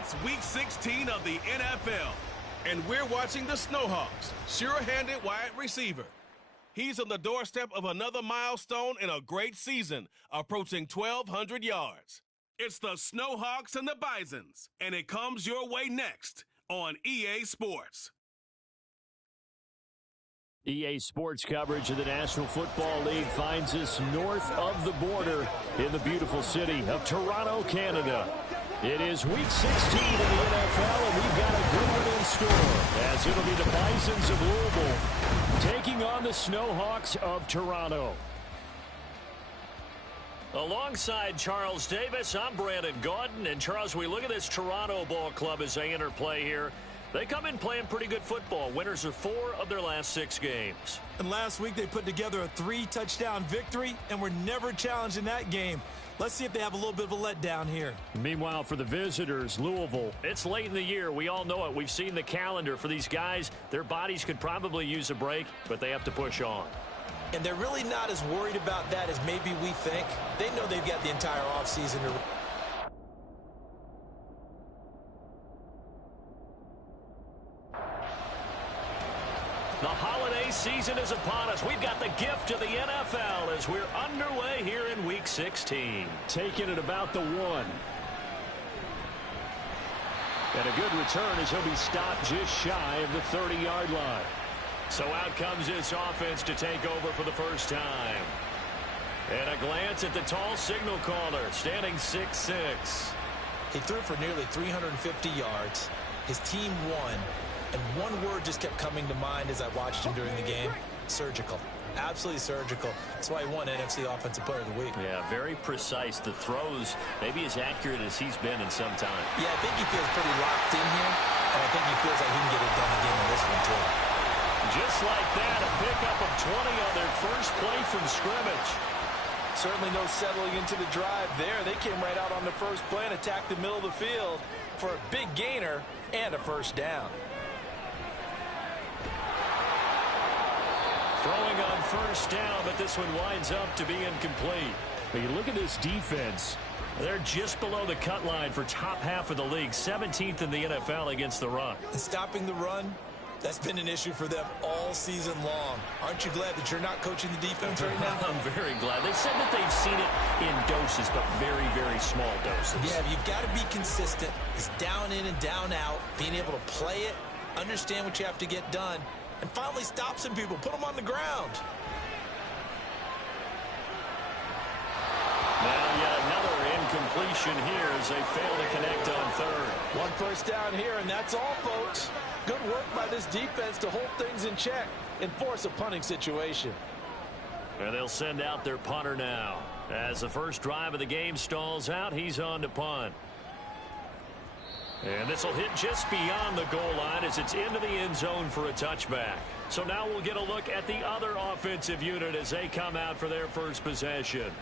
It's Week 16 of the NFL, and we're watching the Snowhawks, sure-handed wide receiver. He's on the doorstep of another milestone in a great season, approaching 1,200 yards. It's the Snowhawks and the Bisons, and it comes your way next on EA Sports. EA Sports coverage of the National Football League finds us north of the border in the beautiful city of Toronto, Canada. It is Week 16 of the NFL, and we've got a good one in store, as it'll be the Bisons of Louisville taking on the Snowhawks of Toronto. Alongside Charles Davis, I'm Brandon Gaudin. And Charles, we look at this Toronto ball club as they enter play here. They come in playing pretty good football. Winners of 4 of their last 6 games. And last week they put together a 3-touchdown victory and were never challenged in that game. Let's see if they have a little bit of a letdown here. Meanwhile, for the visitors, Louisville, it's late in the year. We all know it. We've seen the calendar for these guys. Their bodies could probably use a break, but they have to push on. And they're really not as worried about that as maybe we think. They know they've got the entire offseason to... The holiday season is upon us. We've got the gift of the NFL as we're underway here in Week 16. Taking it about the 1. And a good return as he'll be stopped just shy of the 30-yard line. So out comes this offense to take over for the first time. And a glance at the tall signal caller, standing 6'6". He threw for nearly 350 yards. His team won. And one word just kept coming to mind as I watched him during the game: surgical. Absolutely surgical. That's why he won NFC Offensive Player of the Week. Yeah, very precise. The throws maybe as accurate as he's been in some time. Yeah, I think he feels pretty locked in here, and I think he feels like he can get it done again in this one, too. Just like that, a pickup of 20 on their first play from scrimmage. Certainly no settling into the drive there. They came right out on the first play and attacked the middle of the field for a big gainer and a first down. Throwing on first down, but this one winds up to be incomplete. But you look at this defense. They're just below the cut line for top half of the league, 17th in the NFL against the run. And stopping the run, that's been an issue for them all season long. Aren't you glad that you're not coaching the defense right now? I'm very glad. They said that they've seen it in doses, but very, very small doses. Yeah, you've got to be consistent. It's down in and down out, being able to play it, understand what you have to get done, and finally stop some people, put them on the ground. Now yet another incompletion here as they fail to connect on third. One first down here, and that's all, folks. Good work by this defense to hold things in check and force a punting situation. And they'll send out their punter now. As the first drive of the game stalls out, he's on to punt. And this will hit just beyond the goal line as it's into the end zone for a touchback. So now we'll get a look at the other offensive unit as they come out for their first possession.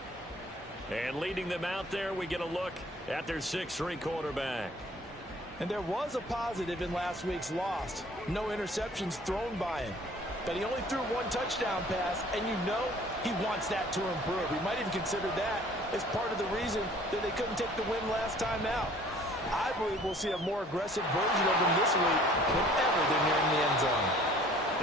And leading them out there, we get a look at their 6'3" quarterback. And there was a positive in last week's loss. No interceptions thrown by him. But he only threw 1 touchdown pass, and you know he wants that to improve. He might even consider that as part of the reason that they couldn't take the win last time out. I believe we'll see a more aggressive version of him this week whenever they're nearing the end zone.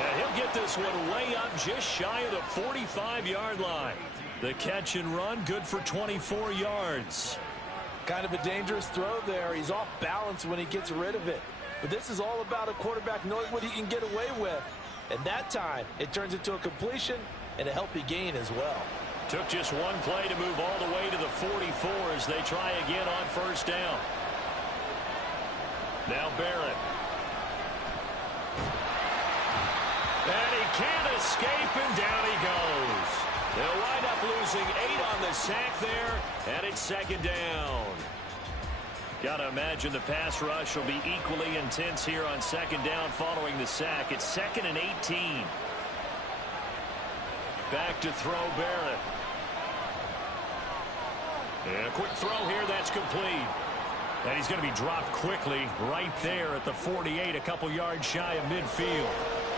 And he'll get this one way up just shy of the 45-yard line. The catch and run, good for 24 yards. Kind of a dangerous throw there. He's off balance when he gets rid of it. But this is all about a quarterback knowing what he can get away with. And that time, it turns into a completion and a healthy gain as well. Took just one play to move all the way to the 44 as they try again on first down. Now Barrett. And he can't escape, and down he goes. They'll wind up losing 8 on the sack there, and it's second down. Got to imagine the pass rush will be equally intense here on second down following the sack. It's 2nd and 18. Back to throw Barrett. And a quick throw here, that's complete. And he's going to be dropped quickly right there at the 48, a couple yards shy of midfield.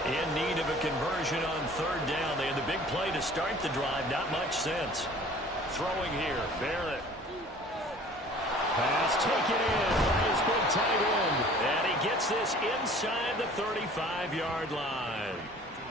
In need of a conversion on third down. They had the big play to start the drive. Not much sense. Throwing here, Barrett. Pass taken in by his big tight end. And he gets this inside the 35-yard line.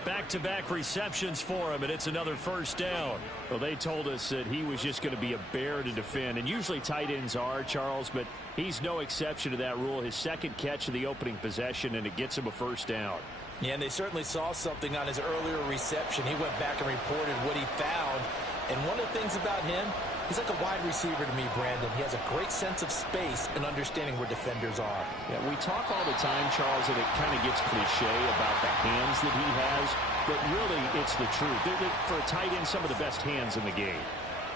Back-to-back receptions for him, and it's another first down. Well, they told us that he was just going to be a bear to defend, and usually tight ends are, Charles, but he's no exception to that rule. His second catch of the opening possession, and it gets him a first down. Yeah, and they certainly saw something on his earlier reception. He went back and reported what he found. And one of the things about him, he's like a wide receiver to me, Brandon. He has a great sense of space and understanding where defenders are. Yeah, we talk all the time, Charles, and it kind of gets cliche about the hands that he has, but really it's the truth. For a tight end, some of the best hands in the game.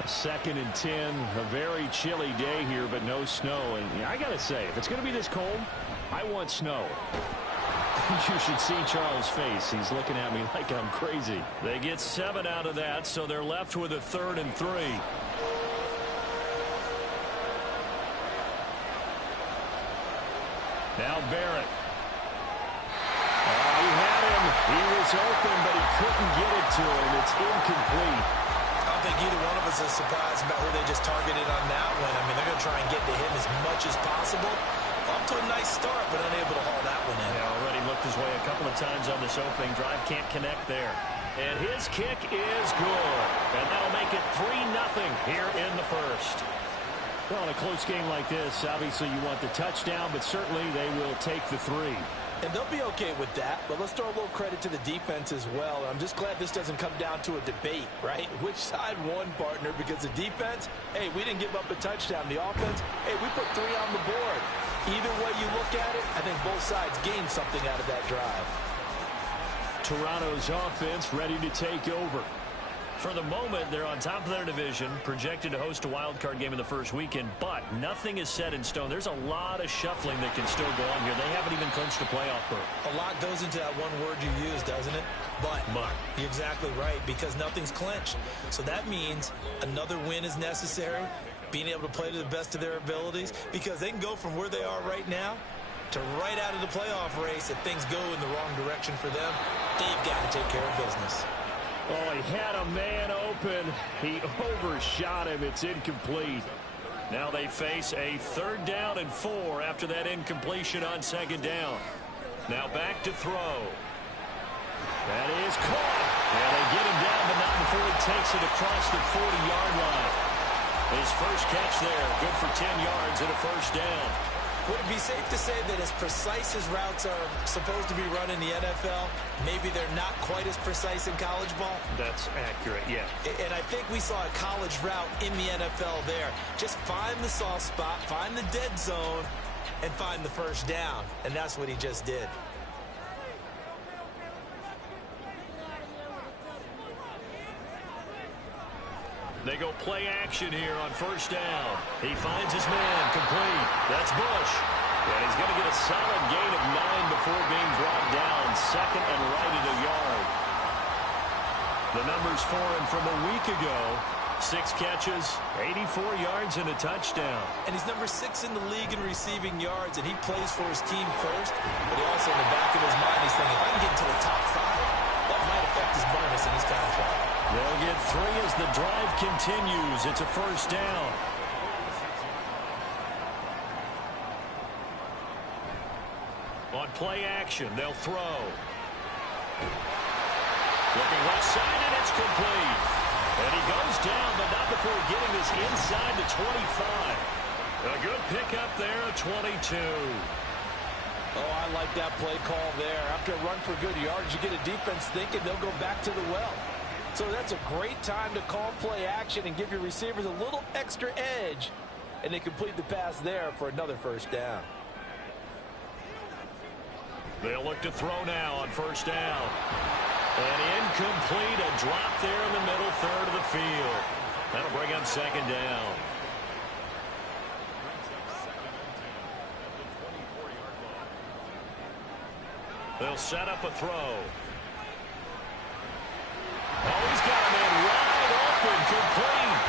A 2nd and 10, a very chilly day here, but no snow. And yeah, I got to say, if it's going to be this cold, I want snow. You should see Charles' face. He's looking at me like I'm crazy. They get 7 out of that, so they're left with a 3rd and 3. Now Barrett. He had him. He was open, but he couldn't get it to him. It's incomplete. I don't think either one of us is surprised about who they just targeted on that one. I mean, they're going to try and get to him as much as possible. Off to a nice start, but unable to haul that one in. Yeah, already looked his way a couple of times on this opening drive. Can't connect there. And his kick is good. And that'll make it 3-0 here in the first. Well, in a close game like this, obviously you want the touchdown, but certainly they will take the 3. And they'll be okay with that, but let's throw a little credit to the defense as well. I'm just glad this doesn't come down to a debate, right? Which side won, partner? Because the defense, hey, we didn't give up a touchdown. The offense, hey, we put 3 on the board. Either way you look at it, I think both sides gained something out of that drive. Toronto's offense ready to take over. For the moment, they're on top of their division, projected to host a wild-card game in the first weekend, but nothing is set in stone. There's a lot of shuffling that can still go on here. They haven't even clinched a playoff berth. A lot goes into that one word you use, doesn't it? But. You're exactly right, because nothing's clinched. So that means another win is necessary, being able to play to the best of their abilities, because they can go from where they are right now to right out of the playoff race. If things go in the wrong direction for them, they've got to take care of business. Oh, he had a man open. He overshot him. It's incomplete. Now they face a 3rd down and 4 after that incompletion on 2nd down. Now back to throw. That is caught. And they get him down, but not before he takes it across the 40-yard line. His first catch there, good for 10 yards and a first down. Would it be safe to say that as precise as routes are supposed to be run in the NFL, maybe they're not quite as precise in college ball? That's accurate, yeah. And I think we saw a college route in the NFL there. Just find the soft spot, find the dead zone, and find the first down. And that's what he just did. They go play action here on first down. He finds his man, complete. That's Bush. And he's going to get a solid gain of 9 before being brought down. 2nd and right at a yard. The numbers for him from a week ago. 6 catches, 84 yards, and a touchdown. And he's number 6 in the league in receiving yards, and he plays for his team first. But he also, in the back of his mind, he's thinking, if I can get into the top 5, that might affect his bonus in his contract. They'll get 3 as the drive continues. It's a first down. On play action, they'll throw. Looking left side, and it's complete. And he goes down, but not before getting this inside the 25. A good pickup there, 22. Oh, I like that play call there. After a run for good yards, you get a defense thinking they'll go back to the well. So that's a great time to call play action and give your receivers a little extra edge. And they complete the pass there for another first down. They'll look to throw now on first down. And incomplete, a drop there in the middle third of the field. That'll bring up 2nd down. They'll set up a throw. Oh, he's got a man wide open, complete.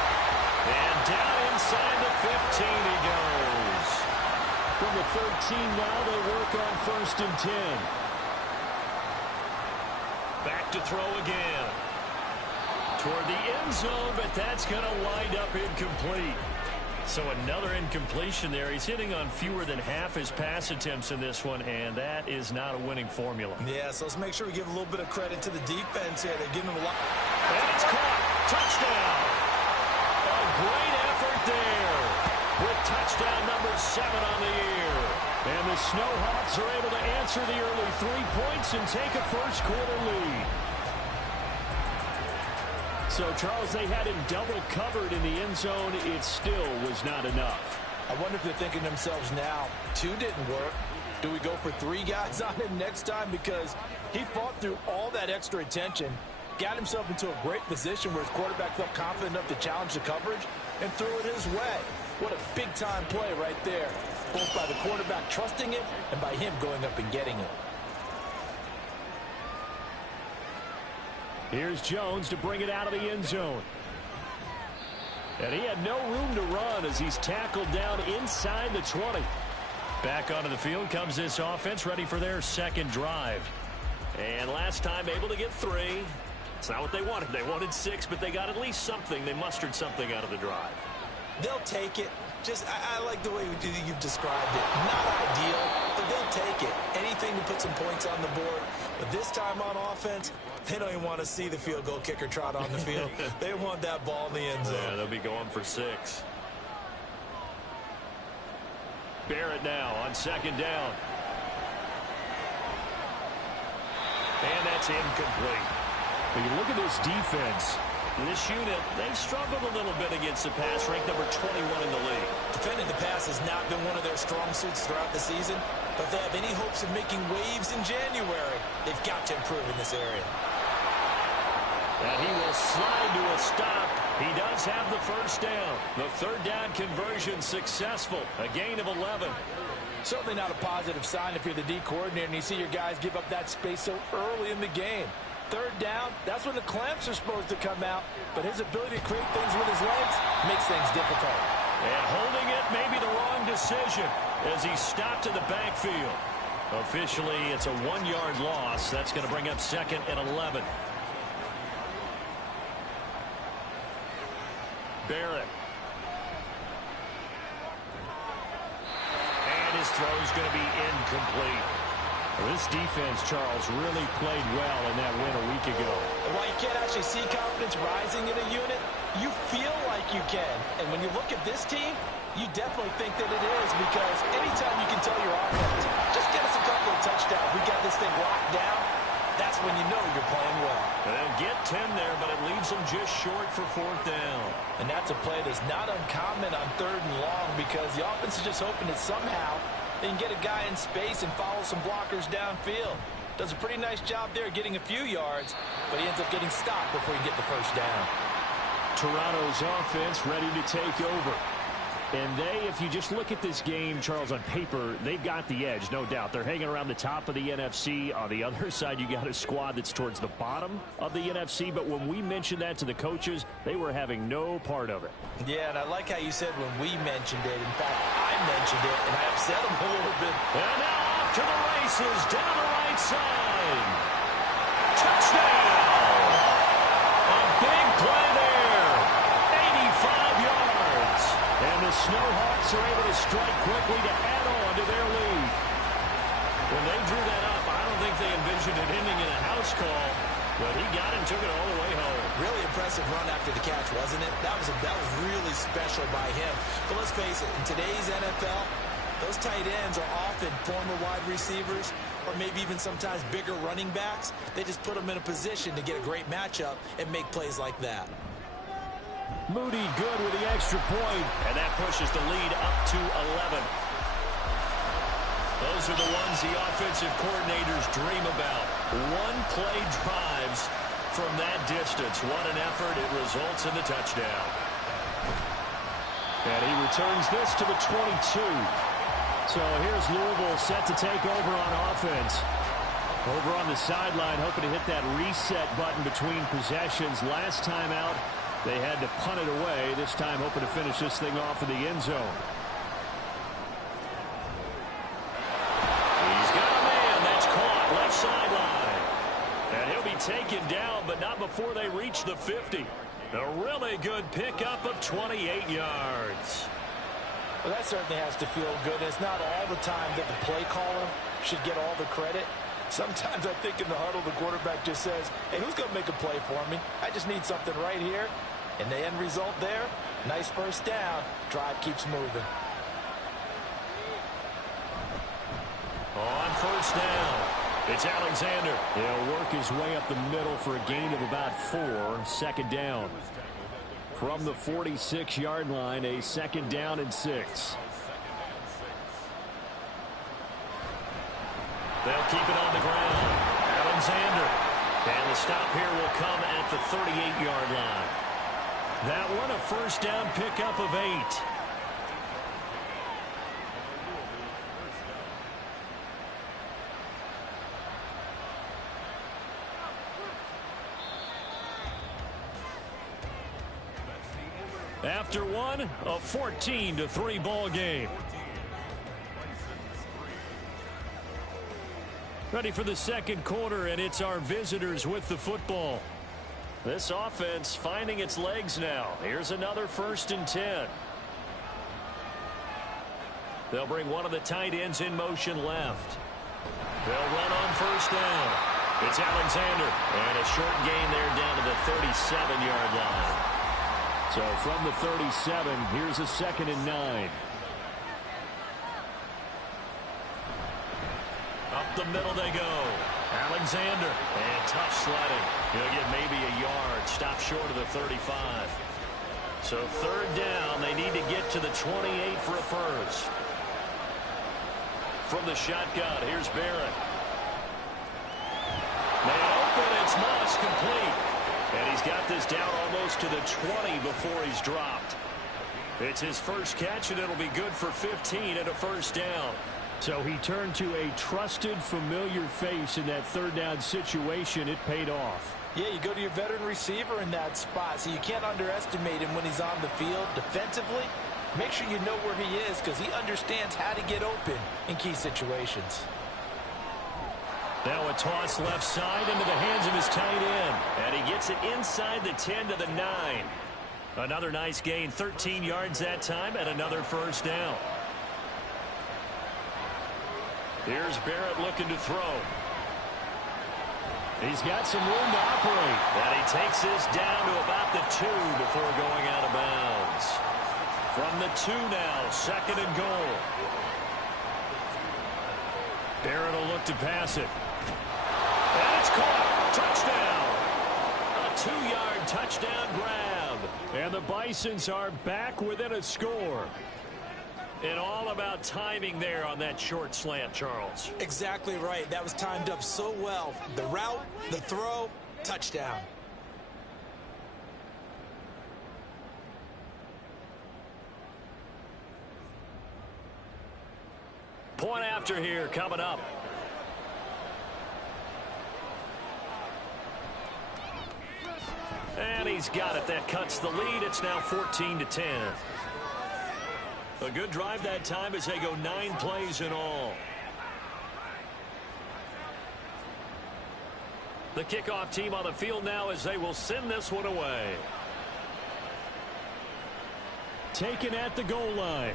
And down inside the 15 he goes. From the 13 now, they work on 1st and 10. Back to throw again. Toward the end zone, but that's going to wind up incomplete. So another incompletion there. He's hitting on fewer than half his pass attempts in this one, and that is not a winning formula. Yeah, so let's make sure we give a little bit of credit to the defense here. They're giving him a lot. And it's caught. Touchdown. A great effort there with touchdown number 7 on the year. And the Snowhawks are able to answer the early 3 points and take a first-quarter lead. So, Charles, they had him double covered in the end zone. It still was not enough. I wonder if they're thinking to themselves now, 2 didn't work. Do we go for 3 guys on him next time? Because he fought through all that extra attention, got himself into a great position where his quarterback felt confident enough to challenge the coverage and threw it his way. What a big-time play right there, both by the quarterback trusting it and by him going up and getting it. Here's Jones to bring it out of the end zone. And he had no room to run as he's tackled down inside the 20. Back onto the field comes this offense, ready for their second drive. And last time able to get 3. It's not what they wanted. They wanted 6, but they got at least something. They mustered something out of the drive. They'll take it. I like the way you've described it. Not ideal, but they'll take it. Anything to put some points on the board. But this time on offense, they don't even want to see the field goal kicker trot on the field. They want that ball in the end zone. Yeah, they'll be going for 6. Barrett now on second down. And that's incomplete. When you look at this defense, this unit, they've struggled a little bit against the pass, ranked number 21 in the league. Defending the pass has not been one of their strong suits throughout the season, but if they have any hopes of making waves in January, they've got to improve in this area. And he will slide to a stop. He does have the first down. The third down conversion successful. A gain of 11. Certainly not a positive sign if you're the D coordinator and you see your guys give up that space so early in the game. Third down, that's when the clamps are supposed to come out, but his ability to create things with his legs makes things difficult. And holding it may be the wrong decision as he stopped in the backfield. Officially, it's a 1-yard loss. That's going to bring up 2nd and 11. Barrett. And his throw is going to be incomplete. This defense, Charles, really played well in that win a week ago. While you can't actually see confidence rising in a unit, you feel like you can. And when you look at this team, you definitely think that it is, because anytime you can tell your offense, just get us a couple of touchdowns, we got this thing locked down, that's when you know you're playing well. And they'll get 10 there, but it leaves them just short for 4th down. And that's a play that's not uncommon on 3rd and long, because the offense is just hoping that somehow they can get a guy in space and follow some blockers downfield. Does a pretty nice job there getting a few yards, but he ends up getting stopped before he can get the first down. Toronto's offense ready to take over. And they, if you just look at this game, Charles, on paper, they've got the edge, no doubt. They're hanging around the top of the NFC. On the other side, you got a squad that's towards the bottom of the NFC. But when we mentioned that to the coaches, they were having no part of it. Yeah, and I like how you said when we mentioned it. In fact, I mentioned it, and I upset them a little bit. And now off to the races, down the right side. Touchdown! A big play there. 85 yards. And the Snowhawks are able to strike quickly to add on to their lead. When they drew that up, I don't think they envisioned it ending in a house call, but he got it and took it all the way home. Really impressive run after the catch, wasn't it? That was really special by him. But let's face it, in today's NFL, those tight ends are often former wide receivers or maybe even sometimes bigger running backs. They just put them in a position to get a great matchup and make plays like that. Moody good with the extra point, and that pushes the lead up to 11. Those are the ones the offensive coordinators dream about. One-play drives from that distance. What an effort. It results in the touchdown. And he returns this to the 22. So here's Louisville set to take over on offense. Over on the sideline, hoping to hit that reset button between possessions. Last time out, they had to punt it away. This time hoping to finish this thing off in the end zone. He's got a man. That's caught left sideline. And he'll be taken down, but not before they reach the 50. A really good pickup of 28 yards. Well, that certainly has to feel good. It's not all the time that the play caller should get all the credit. Sometimes I think in the huddle, the quarterback just says, hey, who's going to make a play for me? I just need something right here. And the end result there, nice first down. Drive keeps moving. On first down, it's Alexander. He'll work his way up the middle for a gain of about 4. Second down. From the 46-yard line, a second down and 6. They'll keep it on the ground. Alexander. And the stop here will come at the 38-yard line. That one a first down pickup of 8. After one, a 14-3 ball game. Ready for the second quarter, and it's our visitors with the football. This offense finding its legs now. Here's another 1st and 10. They'll bring one of the tight ends in motion left. They'll run on first down. It's Alexander, and a short gain there down to the 37-yard line. So from the 37, here's a 2nd and 9. Up the middle they go. Alexander. And tough sledding. He'll get maybe a yard. Stop short of the 35. So 3rd down. They need to get to the 28 for a first. From the shotgun, here's Barrett. They open. It's Moss complete. And he's got this down almost to the 20 before he's dropped. It's his first catch, and it'll be good for 15 and a first down. So he turned to a trusted, familiar face in that 3rd down situation. It paid off. Yeah, you go to your veteran receiver in that spot, so you can't underestimate him when he's on the field defensively. Make sure you know where he is because he understands how to get open in key situations. Now a toss left side into the hands of his tight end. And he gets it inside the 10 to the 9. Another nice gain, 13 yards that time, and another first down. Here's Barrett looking to throw. He's got some room to operate. And he takes this down to about the 2 before going out of bounds. From the 2 now, 2nd and goal. Barrett will look to pass it. And it's caught. Touchdown. A 2-yard touchdown grab. And the Bisons are back within a score. And all about timing there on that short slant, Charles. Exactly right. That was timed up so well. The route, the throw, touchdown. Point after here coming up. And he's got it. That cuts the lead. It's now 14-10. A good drive that time as they go 9 plays in all. The kickoff team on the field now as they will send this one away. Taken at the goal line.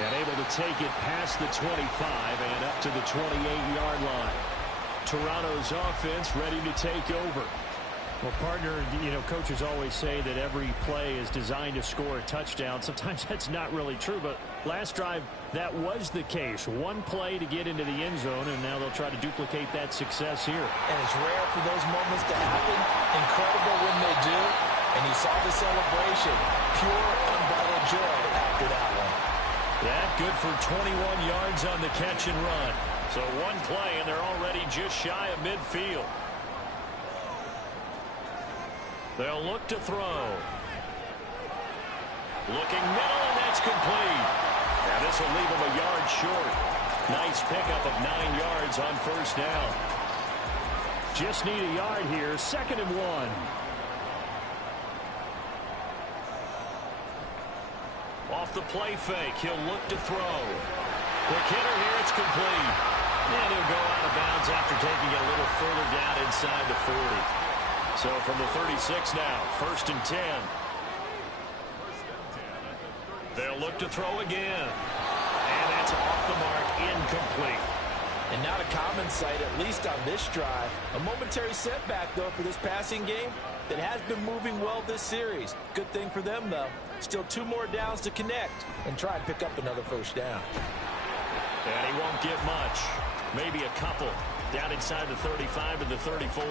And able to take it past the 25 and up to the 28-yard line. Toronto's offense ready to take over. Well, partner, you know, coaches always say that every play is designed to score a touchdown. Sometimes that's not really true, but last drive, that was the case. One play to get into the end zone, and now they'll try to duplicate that success here. And it's rare for those moments to happen. Incredible when they do. And you saw the celebration. Pure, unbridled joy after that one. That good for 21 yards on the catch and run. So one play, and they're already just shy of midfield. They'll look to throw. Looking middle, and that's complete. And this will leave them a yard short. Nice pickup of 9 yards on first down. Just need a yard here. 2nd and 1. Off the play fake, he'll look to throw. Quick hitter here, it's complete. And he'll go out of bounds after taking it a little further down inside the 40. So from the 36 now, 1st and 10. They'll look to throw again. And that's off the mark, incomplete. And not a common sight, at least on this drive. A momentary setback, though, for this passing game that has been moving well this series. Good thing for them, though. Still 2 more downs to connect and try and pick up another first down. And he won't get much. Maybe a couple. Down inside the 35 to the 34.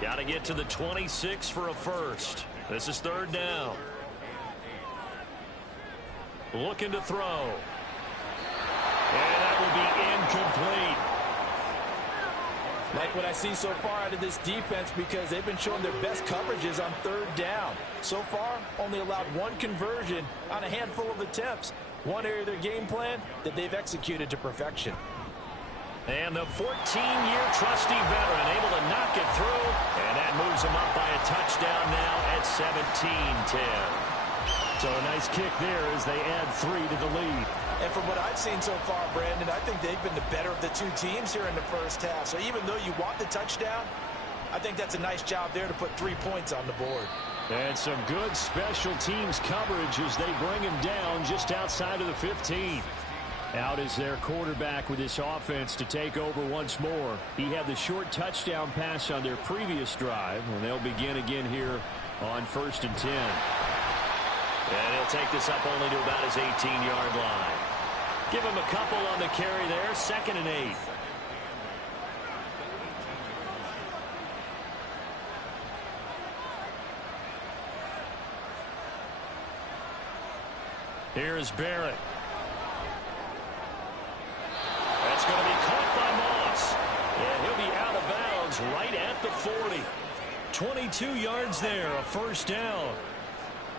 Got to get to the 26 for a first. This is 3rd down. Looking to throw. And that will be incomplete. Like what I see so far out of this defense, because they've been showing their best coverages on 3rd down. So far, only allowed 1 conversion on a handful of attempts. One area of their game plan that they've executed to perfection. And the 14-year trusty veteran able to knock it through. And that moves him up by a touchdown now at 17-10. So a nice kick there as they add 3 to the lead. And from what I've seen so far, Brandon, I think they've been the better of the 2 teams here in the first half. So even though you want the touchdown, I think that's a nice job there to put 3 points on the board. And some good special teams coverage as they bring him down just outside of the 15. Out is their quarterback with this offense to take over once more. He had the short touchdown pass on their previous drive, and they'll begin again here on 1st and 10. And he'll take this up only to about his 18-yard line. Give him a couple on the carry there, 2nd and 8. Here's Barrett. That's going to be caught by Moss. And he'll be out of bounds right at the 40. 22 yards there, a first down.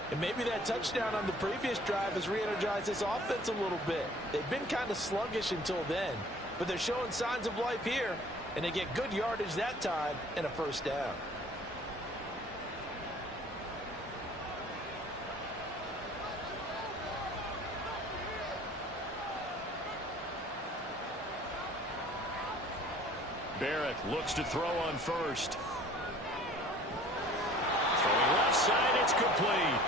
And maybe that touchdown on the previous drive has re-energized this offense a little bit. They've been kind of sluggish until then, but they're showing signs of life here, and they get good yardage that time and a first down. Barrett looks to throw on first. Throwing left side, it's complete.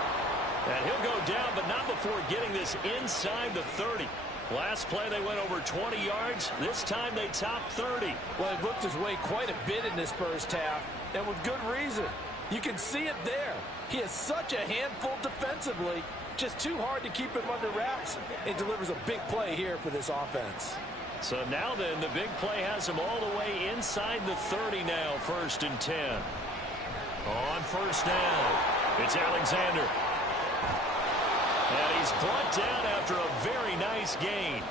And he'll go down, but not before getting this inside the 30. Last play, they went over 20 yards. This time, they topped 30. Well, he looked his way quite a bit in this first half, and with good reason. You can see it there. He is such a handful defensively. Just too hard to keep him under wraps. It delivers a big play here for this offense. So now then, the big play has him all the way inside the 30 now, 1st and 10. On first down, it's Alexander. And he's brought down after a very nice gain.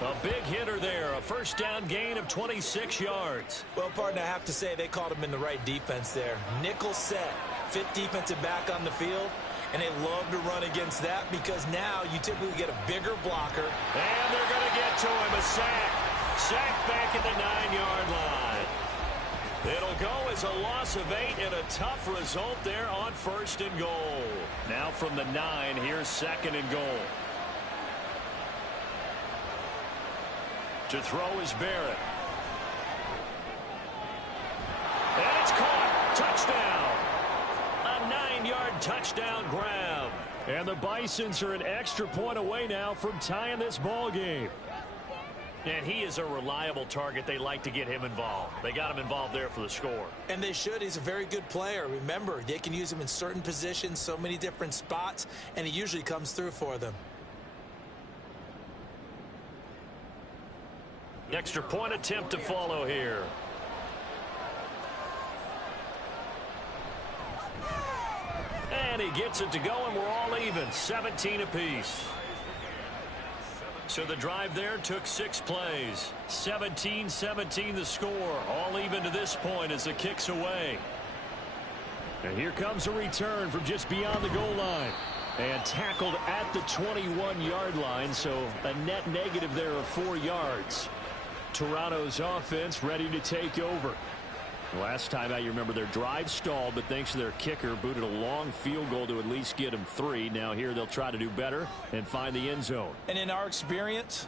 A big hitter there, a first down gain of 26 yards. Well, partner, I have to say they caught him in the right defense there. Nickel set, 5th defensive back on the field, and they love to run against that because now you typically get a bigger blocker. And they're going to get to him, a sack. Sack back at the 9-yard line. It'll go as a loss of 8 and a tough result there on 1st and goal. Now from the 9, here's 2nd and goal. To throw is Barrett. And it's caught. Touchdown. A 9-yard touchdown grab. And the Bisons are an extra point away now from tying this ball game. And he is a reliable target. They like to get him involved. They got him involved there for the score. And they should. He's a very good player. Remember, they can use him in certain positions, so many different spots, and he usually comes through for them. Extra point attempt to follow here. And he gets it to go, and we're all even. 17 apiece. So the drive there took 6 plays. 17-17 the score. All even to this point as the kick's away. And here comes a return from just beyond the goal line. And tackled at the 21-yard line, so a net negative there of 4 yards. Toronto's offense ready to take over. Last time out, you remember their drive stalled, but thanks to their kicker, booted a long field goal to at least get them 3. Now here they'll try to do better and find the end zone. And in our experience,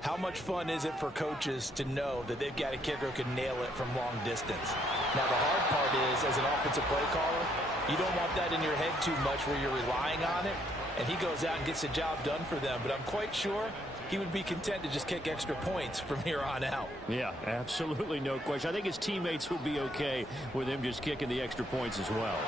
how much fun is it for coaches to know that they've got a kicker who can nail it from long distance? Now, the hard part is, as an offensive play caller, you don't want that in your head too much where you're relying on it. and he goes out and gets the job done for them. But I'm quite sure he would be content to just kick extra points from here on out. Yeah, absolutely no question. I think his teammates would be okay with him just kicking the extra points as well.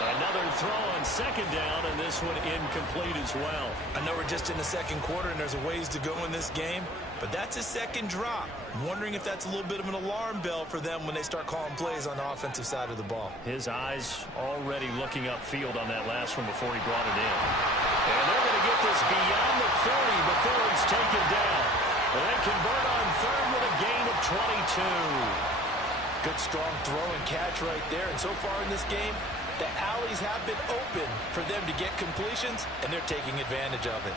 Another throw on second down, and this one incomplete as well. I know we're just in the second quarter, and there's a ways to go in this game, but that's a second drop. I'm wondering if that's a little bit of an alarm bell for them when they start calling plays on the offensive side of the ball. His eyes already looking upfield on that last one before he brought it in. And they're going to get this beyond the 40 before he's taken down. And they convert on third with a gain of 22. Good, strong throw and catch right there. And so far in this game, the alleys have been open for them to get completions, and they're taking advantage of it.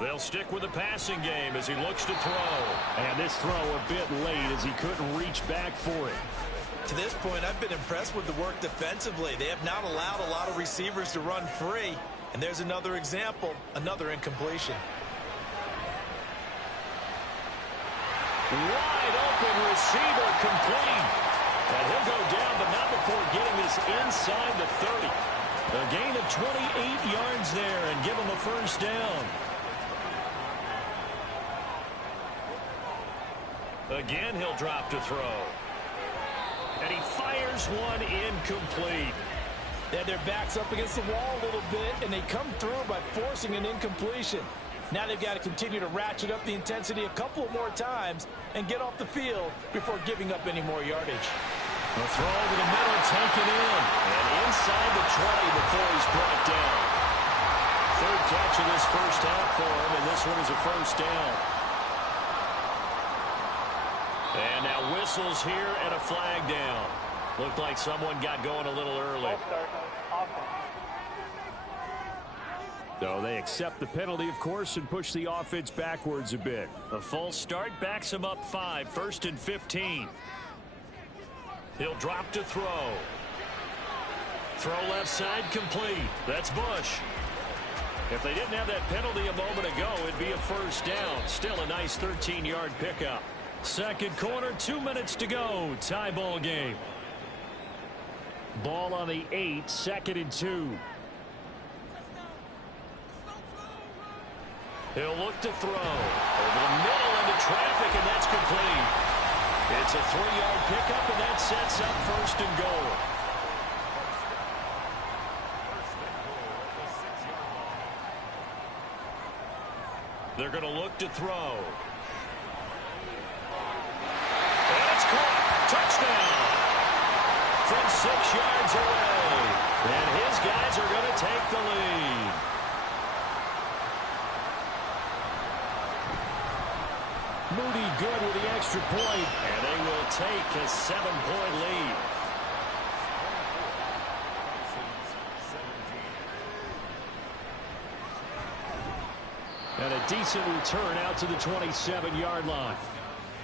They'll stick with the passing game as he looks to throw. And this throw a bit late as he couldn't reach back for it. To this point, I've been impressed with the work defensively. They have not allowed a lot of receivers to run free. And there's another example, another incompletion. Wide open receiver complete. And he'll go down, but not before getting this inside the 30. A gain of 28 yards there and give him a first down. Again, he'll drop to throw. And he fires one incomplete. They had their backs up against the wall a little bit, and they come through by forcing an incompletion. Now they've got to continue to ratchet up the intensity a couple more times and get off the field before giving up any more yardage. The throw over the middle, taken in. And inside the 20 before he's brought down. Third catch of this first half for him, and this one is a first down. And now whistles here and a flag down. Looked like someone got going a little early. So they accept the penalty, of course, and push the offense backwards a bit. A false start backs him up 5, 1st and 15. He'll drop to throw. Throw left side complete. That's Bush. If they didn't have that penalty a moment ago, it'd be a first down. Still a nice 13-yard pickup. Second quarter, 2 minutes to go. Tie ball game. Ball on the 8, 2nd and 2. He'll look to throw. Over the middle into traffic, and that's complete. It's a 3-yard pickup, and that sets up 1st and goal. They're going to look to throw. And it's caught. Touchdown. From 6 yards away. And his guys are going to take the lead. Moody good with the extra point. And they will take a 7-point lead. And a decent return out to the 27-yard line.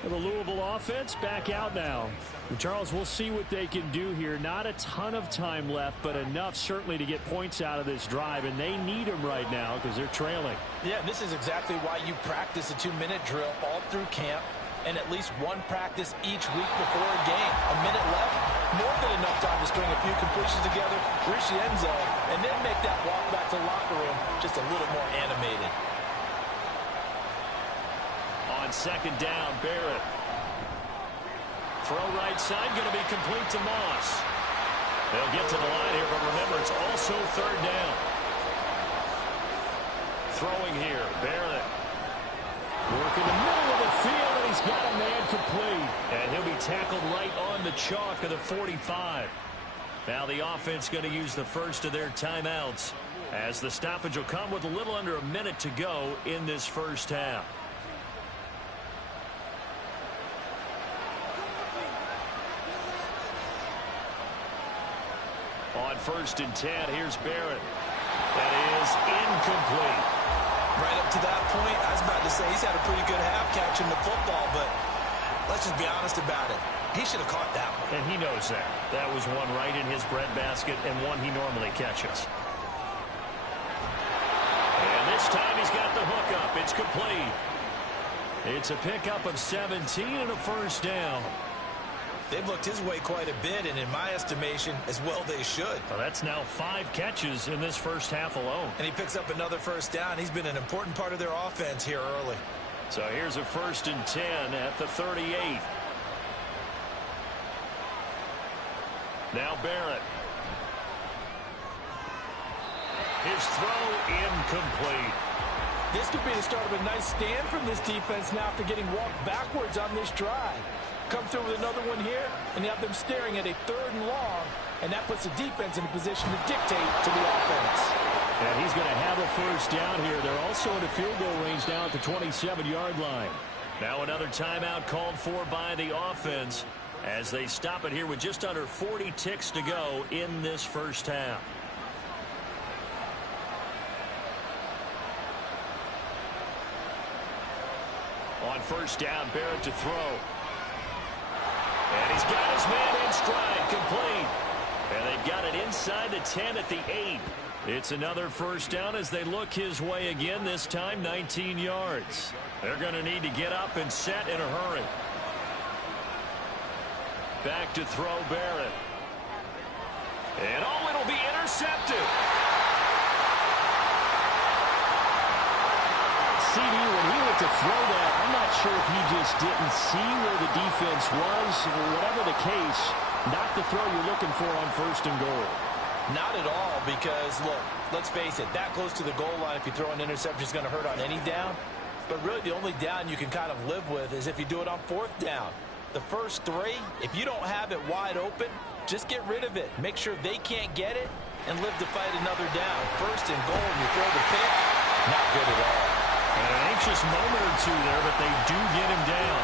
The Louisville offense back out now. Charles, we'll see what they can do here. Not a ton of time left, but enough certainly to get points out of this drive, and they need them right now because they're trailing. Yeah, this is exactly why you practice a 2-minute drill all through camp and at least one practice each week before a game. A minute left, more than enough time to string a few completions together, reach the end zone, and then make that walk back to the locker room just a little more animated. On second down, Barrett. Throw right side, going to be complete to Moss. They'll get to the line here, but remember, it's also third down. Throwing here, Barrett. Working the middle of the field, and he's got a man complete. And he'll be tackled right on the chalk of the 45. Now the offense going to use the first of their timeouts, as the stoppage will come with a little under a minute to go in this first half. On 1st and 10, here's Barrett. That is incomplete. Right up to that point, I was about to say he's had a pretty good half catching the football, but let's just be honest about it. He should have caught that one. And he knows that. That was one right in his breadbasket and one he normally catches. And this this time he's got the hook up. It's complete. It's a pickup of 17 and a first down. They've looked his way quite a bit, and in my estimation, as well they should. Well, that's now 5 catches in this first half alone. And he picks up another first down. He's been an important part of their offense here early. So here's a 1st and 10 at the 38. Now Barrett. His throw incomplete. This could be the start of a nice stand from this defense now after getting walked backwards on this drive. Come through with another one here, and you have them staring at a 3rd and long, and that puts the defense in a position to dictate to the offense. And he's going to have a first down here. They're also in a field goal range now at the 27-yard line. Now another timeout called for by the offense as they stop it here with just under 40 ticks to go in this first half. On first down, Barrett to throw. And he's got his man in stride, complete. And they've got it inside the 10 at the 8. It's another first down as they look his way again, this time 19 yards. They're going to need to get up and set in a hurry. Back to throw Barrett. And it'll be intercepted. CD, when he went to throw that, I'm not sure if he just didn't see where the defense was, or whatever the case, not the throw you're looking for on 1st and goal. Not at all, because, look, let's face it, that close to the goal line, if you throw an interception, is going to hurt on any down. But really, the only down you can kind of live with is if you do it on 4th down. The first 3, if you don't have it wide open, just get rid of it. Make sure they can't get it and live to fight another down. 1st and goal, and you throw the pick, not good at all. And an anxious moment or two there, but they do get him down.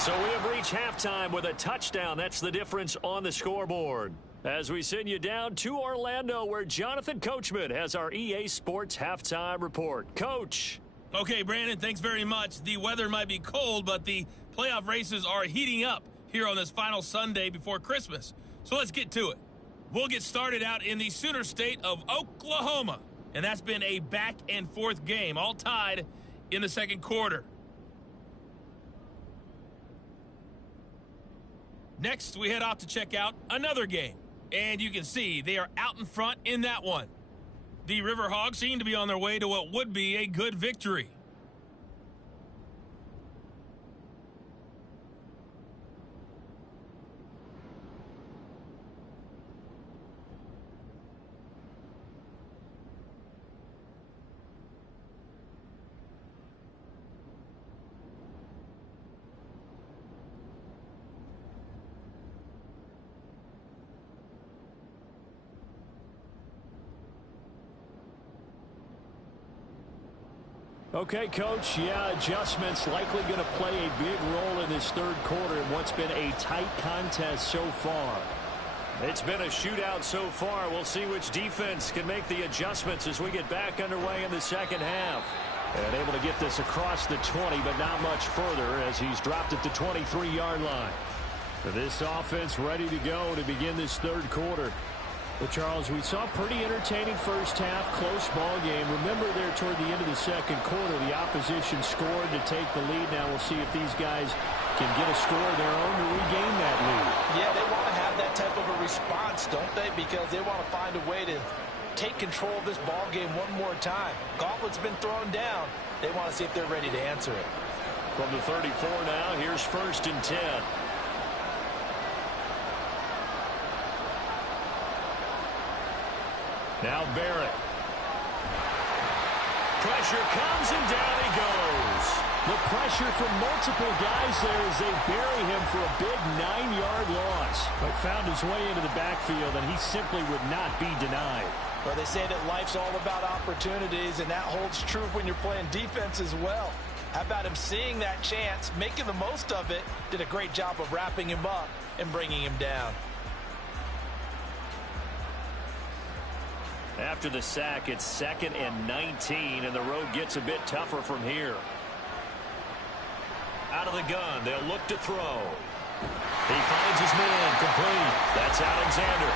So we have reached halftime with a touchdown. That's the difference on the scoreboard. As we send you down to Orlando, where Jonathan Coachman has our EA Sports halftime report. Coach. Okay, Brandon, thanks very much. The weather might be cold, but the playoff races are heating up here on this final Sunday before Christmas. So let's get to it. We'll get started out in the Sooner State of Oklahoma. And that's been a back-and-forth game, all tied in the second quarter. Next, we head off to check out another game. And you can see they are out in front in that one. The Riverhawks seem to be on their way to what would be a good victory. Okay, Coach, adjustments likely going to play a big role in this third quarter in what's been a tight contest so far. It's been a shootout so far. We'll see which defense can make the adjustments as we get back underway in the second half. And able to get this across the 20, but not much further as he's dropped at the 23-yard line. This offense ready to go to begin this third quarter. Well, Charles, we saw a pretty entertaining first half, close ball game. Remember there toward the end of the second quarter, the opposition scored to take the lead. Now we'll see if these guys can get a score of their own to regain that lead. Yeah, they want to have that type of a response, don't they? Because they want to find a way to take control of this ball game one more time. Gauntlet's been thrown down. They want to see if they're ready to answer it. From the 34 now, here's 1st and 10. Now Barrett. Pressure comes and down he goes. The pressure from multiple guys there as they bury him for a big 9-yard loss. But found his way into the backfield, and he simply would not be denied. Well, they say that life's all about opportunities, and that holds true when you're playing defense as well. How about him seeing that chance, making the most of it, did a great job of wrapping him up and bringing him down. After the sack, it's 2nd and 19, and the road gets a bit tougher from here. Out of the gun, they'll look to throw. He finds his man, complete. That's Alexander.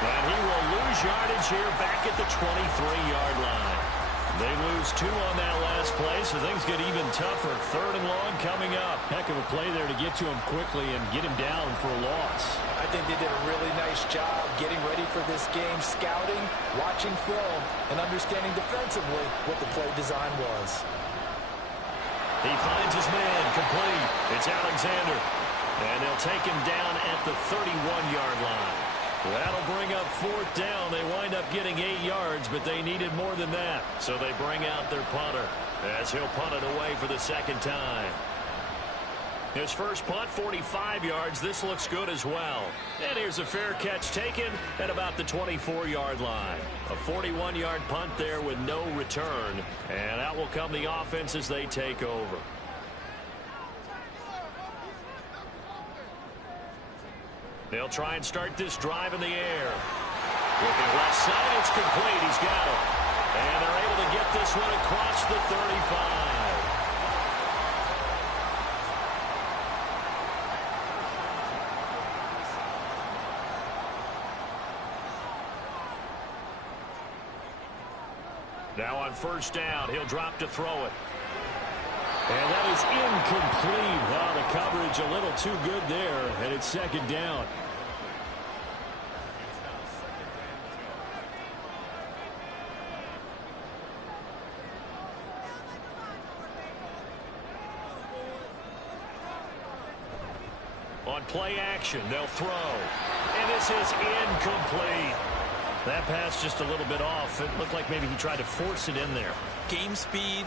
And he will lose yardage here back at the 23-yard line. They lose 2 on that last play, so things get even tougher. 3rd and long coming up. Heck of a play there to get to him quickly and get him down for a loss. I think they did a really nice job getting ready for this game, scouting, watching film, and understanding defensively what the play design was. He finds his man, complete. It's Alexander. And they'll take him down at the 31-yard line. That'll bring up 4th down. They wind up getting 8 yards, but they needed more than that. So they bring out their punter as he'll punt it away for the 2nd time. His first punt, 45 yards. This looks good as well. And here's a fair catch taken at about the 24-yard line. A 41-yard punt there with no return. And out will come the offense as they take over. They'll try and start this drive in the air. Looking left side, it's complete. He's got it. And they're able to get this one across the 35. Now on 1st down, he'll drop to throw it. And that is incomplete. Wow, the coverage a little too good there, and it's 2nd down. On play action, they'll throw. And this is incomplete. That pass just a little bit off. It looked like maybe he tried to force it in there. Game speed,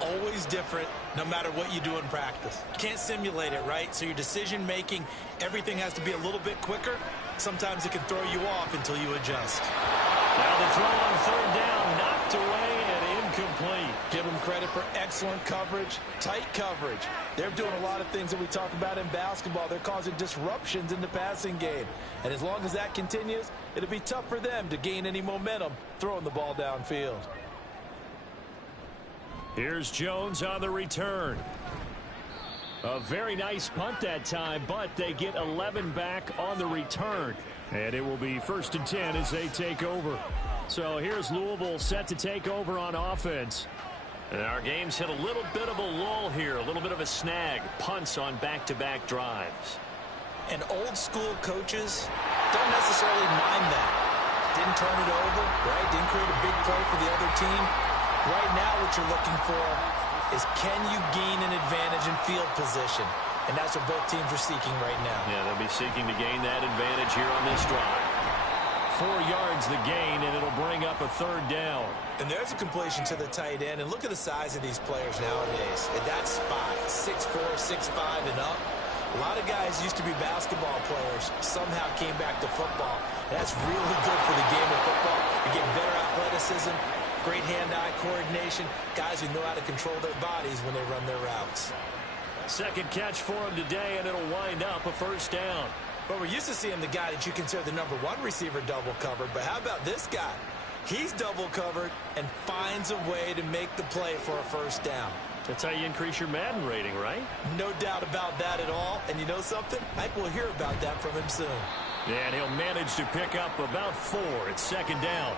always different, no matter what you do in practice. You can't simulate it, right? So your decision-making, everything has to be a little bit quicker. Sometimes it can throw you off until you adjust. Now the throw on 3rd down, knocked away and incomplete. Give them credit for excellent coverage, tight coverage. They're doing a lot of things that we talk about in basketball. They're causing disruptions in the passing game. And as long as that continues, it'll be tough for them to gain any momentum throwing the ball downfield. Here's Jones on the return. A very nice punt that time, but they get 11 back on the return. And it will be 1st and 10 as they take over. So here's Louisville set to take over on offense. And our game's hit a little bit of a lull here, a little bit of a snag. Punts on back-to-back drives. And old-school coaches don't necessarily mind that. Didn't turn it over, right? Didn't create a big play for the other team. Right now what you're looking for is can you gain an advantage in field position? And that's what both teams are seeking right now. Yeah, they'll be seeking to gain that advantage here on this drive. 4 yards the gain, and it'll bring up a 3rd down. And there's a completion to the tight end. And look at the size of these players nowadays. At that spot, 6'4", 6'5", and up. A lot of guys used to be basketball players, somehow came back to football. And that's really good for the game of football. You're getting better athleticism, great hand-eye coordination, guys who know how to control their bodies when they run their routes. 2nd catch for him today, and it'll wind up a 1st down. But we're used to seeing the guy that you consider the #1 receiver double covered. But how about this guy? He's double covered and finds a way to make the play for a 1st down. That's how you increase your Madden rating, right? No doubt about that at all. And you know something? I think we'll hear about that from him soon. Yeah, and he'll manage to pick up about 4. It's 2nd down.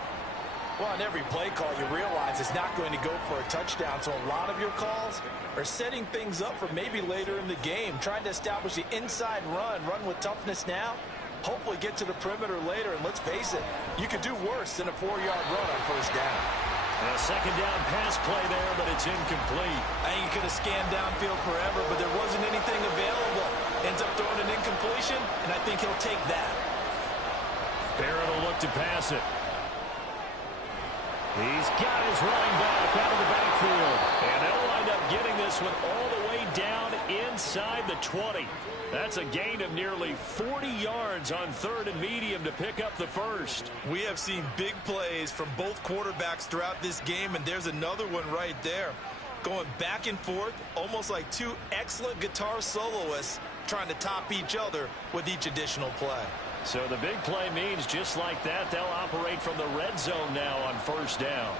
Well, on every play call, you realize it's not going to go for a touchdown. So a lot of your calls are setting things up for maybe later in the game, trying to establish the inside run with toughness now, hopefully get to the perimeter later. And let's face it, you could do worse than a 4-yard run on 1st down. A 2nd down pass play there, but it's incomplete. I think he could have scanned downfield forever, but there wasn't anything available. Ends up throwing an incompletion, and I think he'll take that. Barrett will look to pass it. He's got his running back out of the backfield. And they'll wind up getting this one all the way down inside the 20. That's a gain of nearly 40 yards on 3rd and medium to pick up the 1st. We have seen big plays from both quarterbacks throughout this game, and there's another one right there. Going back and forth, almost like 2 excellent guitar soloists trying to top each other with each additional play. So the big play means just like that, they'll operate from the red zone now on 1st down.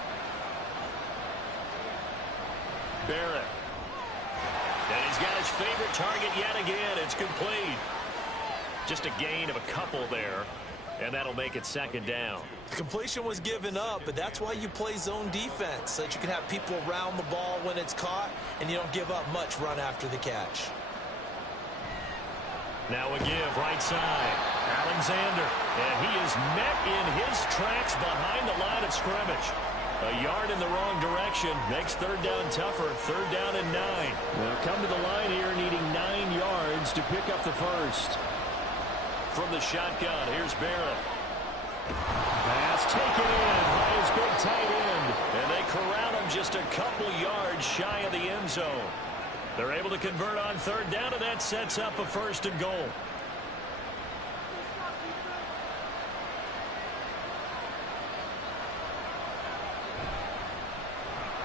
Barrett. And he's got his favorite target yet again. It's complete. Just a gain of a couple there. And that'll make it second down. The completion was given up, but that's why you play zone defense, so that you can have people around the ball when it's caught, and you don't give up much run after the catch. Now a give right side. Alexander. And he is met in his tracks behind the line of scrimmage. A yard in the wrong direction makes third down tougher. Third down and 9. They'll come to the line here needing 9 yards to pick up the first. From the shotgun, here's Barrett. Pass taken in by his big tight end. And they corral him just a couple yards shy of the end zone. They're able to convert on third down, and that sets up a first and goal.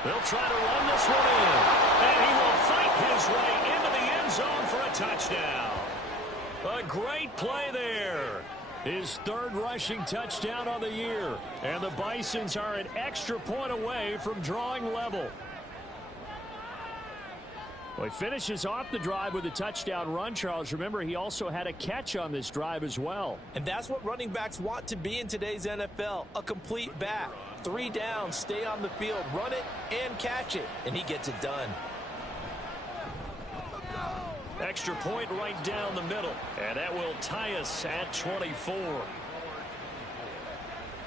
They'll try to run this one in. And he will fight his way into the end zone for a touchdown. A great play there. His third rushing touchdown on the year. And the Bisons are an extra point away from drawing level. Well, he finishes off the drive with a touchdown run, Charles. Remember, he also had a catch on this drive as well. And that's what running backs want to be in today's NFL, a complete back. 3 downs, stay on the field, run it, and catch it. And he gets it done. Extra point right down the middle. And that will tie us at 24.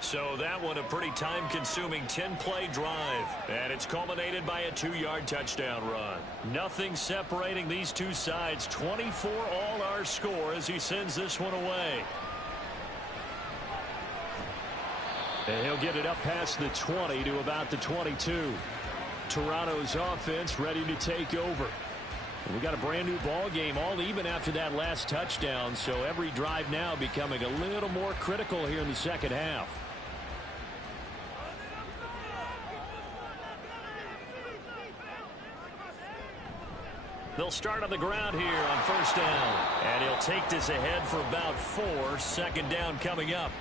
So that one a pretty time-consuming 10-play drive. And it's culminated by a 2-yard touchdown run. Nothing separating these two sides. 24 all our score as he sends this one away. And he'll get it up past the 20 to about the 22. Toronto's offense ready to take over. We got a brand new ball game, all even after that last touchdown. So every drive now becoming a little more critical here in the second half. They'll start on the ground here on first down. And he'll take this ahead for about 4. Second down coming up.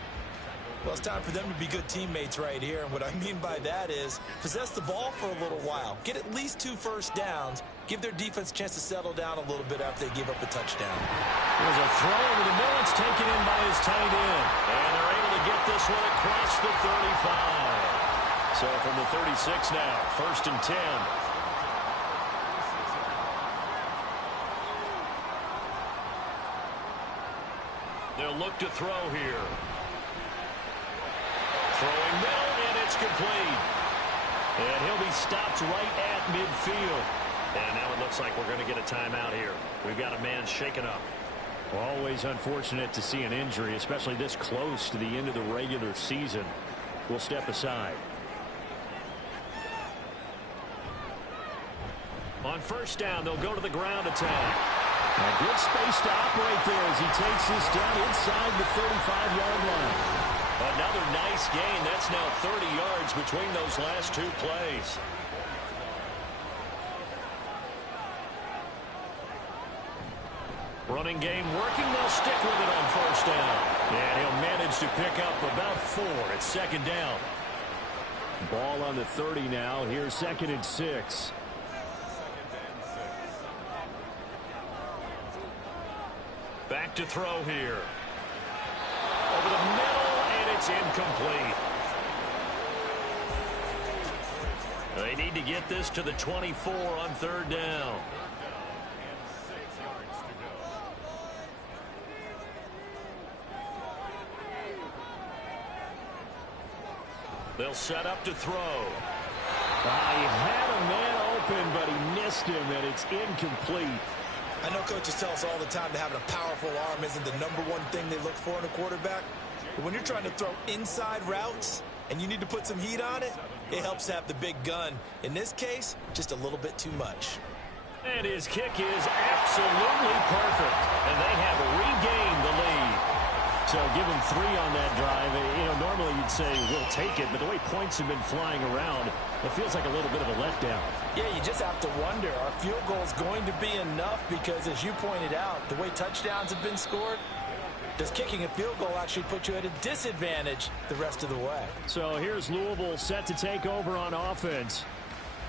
Well, it's time for them to be good teammates right here. And what I mean by that is possess the ball for a little while. Get at least 2 first downs. Give their defense a chance to settle down a little bit after they give up a touchdown. There's a throw over the middle. It's taken in by his tight end. And they're able to get this one across the 35. So from the 36 now, first and 10. They'll look to throw here. Throwing middle, and it's complete. And he'll be stopped right at midfield. And now it looks like we're going to get a timeout here. We've got a man shaken up. Always unfortunate to see an injury, especially this close to the end of the regular season. We'll step aside. On first down, they'll go to the ground attack. A good space to operate there as he takes this down inside the 35-yard line. Another nice gain. That's now 30 yards between those last 2 plays. Running game working. They'll stick with it on first down. And he'll manage to pick up about 4 at second down. Ball on the 30 now. Here's second and 6. Back to throw here. Over the middle, and it's incomplete. They need to get this to the 24 on third down. They'll set up to throw. He had a man open, but he missed him, and it's incomplete. I know coaches tell us all the time that having a powerful arm isn't the #1 thing they look for in a quarterback. But when you're trying to throw inside routes and you need to put some heat on it, it helps to have the big gun. In this case, just a little bit too much. And his kick is absolutely perfect. And they have regained the lead. So give him 3 on that drive. You know, normally you'd say we'll take it, but the way points have been flying around, it feels like a little bit of a letdown. Yeah, you just have to wonder, are field goals going to be enough? Because as you pointed out, the way touchdowns have been scored, does kicking a field goal actually put you at a disadvantage the rest of the way? So here's Louisville set to take over on offense.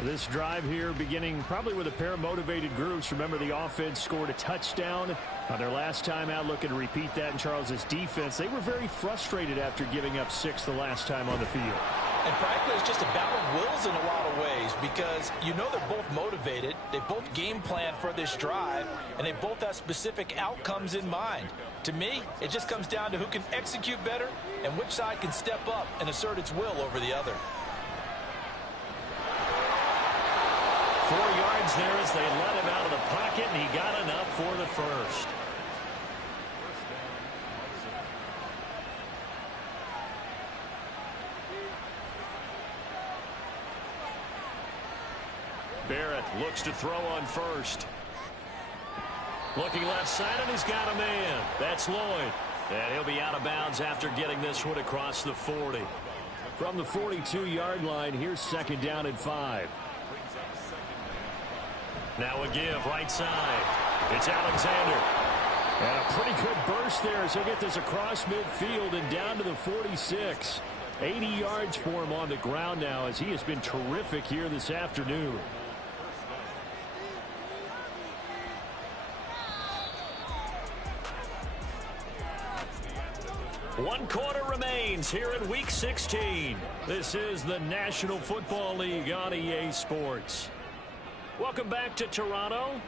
This drive here beginning probably with a pair of motivated groups. Remember, the offense scored a touchdown on their last time out, looking to repeat that in Charles's defense. They were very frustrated after giving up 6 the last time on the field. And frankly, it's just a battle of wills in a lot of ways because you know they're both motivated. They both game plan for this drive, and they both have specific outcomes in mind. To me, it just comes down to who can execute better and which side can step up and assert its will over the other. 4 yards there as they let him out of the pocket, and he got enough for the first. Barrett looks to throw on first. Looking left side, and he's got a man. That's Lloyd. And he'll be out of bounds after getting this one across the 40. From the 42-yard line, here's 2nd down and 5. Now a give, right side. It's Alexander. And a pretty good burst there as he'll get this across midfield and down to the 46. 80 yards for him on the ground now as he has been terrific here this afternoon. One quarter remains here in Week 16. This is the National Football League on EA Sports. Welcome back to Toronto.